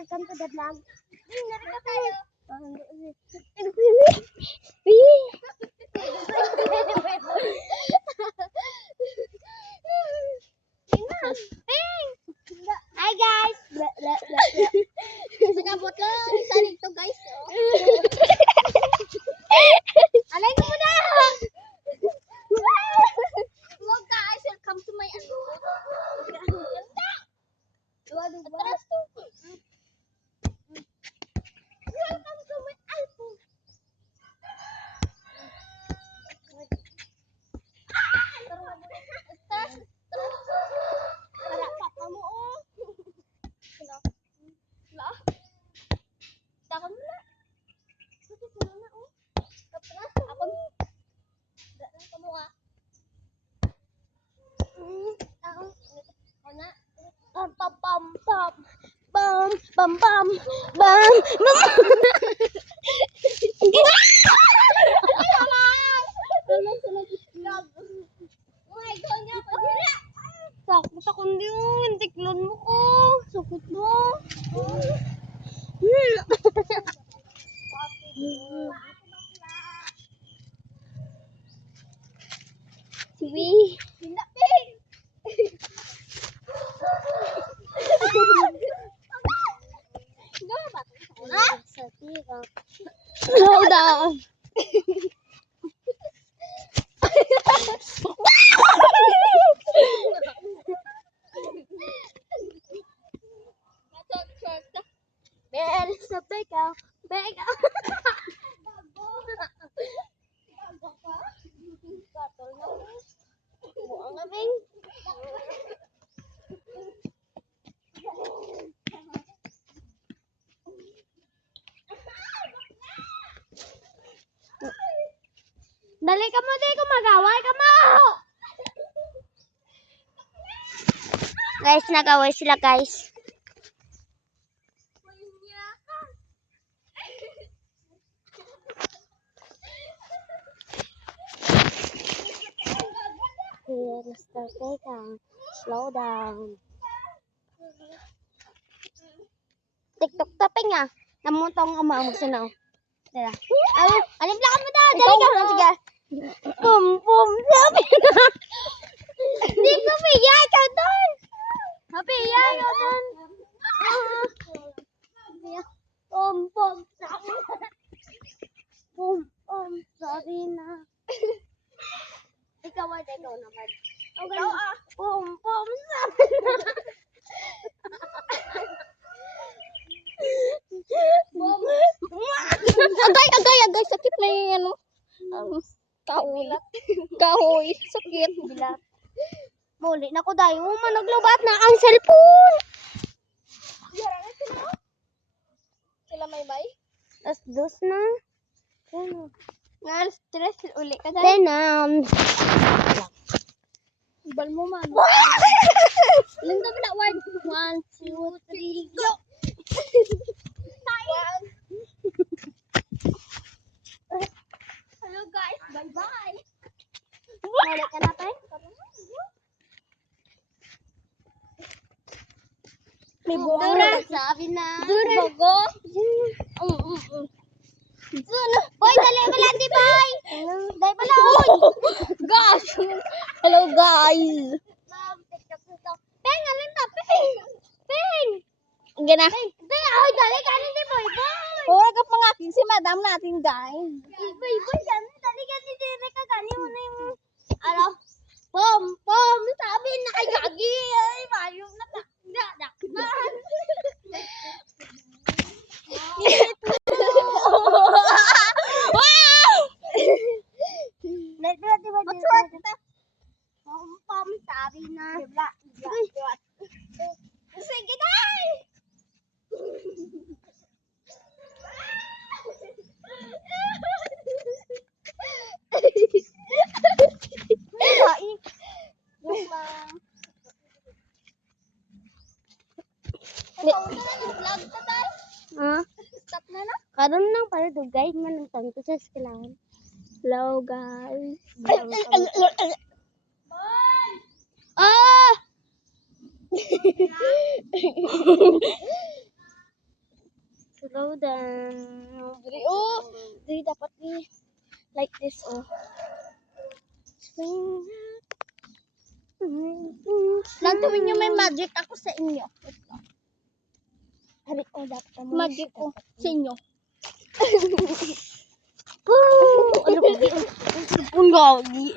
welcome to the vlog. Narito tayo. Hi guys! Sagabot lang. Saan ito guys? Alay ko muna! Hello guys! Welcome to my uncle. Atras to. Welcome to my iPhone. Para papa mo oh. La. Takon mo na. Sakit mo na oh. Kapras ako. Daan ka mo ah. Ana. Pam pam pam pam. Bam bam bam bam bam. Sakit ako din. Tiklon mo ko. Sakit mo. Siwi. Hindi, Ping. Slow down. Bel, sabay ka. Bega. Buang aming. Dali ka mo, di ko magaway ka mo. Guys, nagaway sila guys. Here, Mr. Teka. Slow down. TikTok tapping ah. Namutong umamag sinaw. Dala. Alim lang mo daw. Dali ka. Sige. Pum pum. Sabi na. Hindi ko piyay ka doon. Piyay ka doon. Pum pum. Pum pum. Sabi na. Ikaw ay ikaw naman. Ikaw ah. Pum pum. Sabi na. Agay, sakit na yung ano. Kahoy, sakit. Bilat. Muli na ko dayo, managlubat na ang cellphone. Sila may. As dos na. Nga, stress uli ka dahil. Venom. Ibal mo man. Ilan ka pala word? 1, 2, 3, go! Hello guys, bye-bye. Balik ka na tayo. May buwan. Sabi na. Bago. Boy, dali mo lang di boy. Dali pala oy. Gosh. Hello guys. Peng, alin na? Peng. Gana. Peng, oy, dali ka di boy. Hoy, kap mga aking si madam natin guys. Boy, dali ka di dire ka gani mo na yung ano? Pom, sabi na kay gagi. Ay, mayong na. Sabi na. Sige na. Stop na na. Karon nang para dugay man ang tanto sa eskwelahan. Hello guys. Ah! Slow down. Diri, oh. Diri dapat ni like this, oh. Swing. Lang gawin niyo may magic ako sa inyo. Hari ko dapat mo. Magic ko sa inyo. Ano ba? Ang gagi.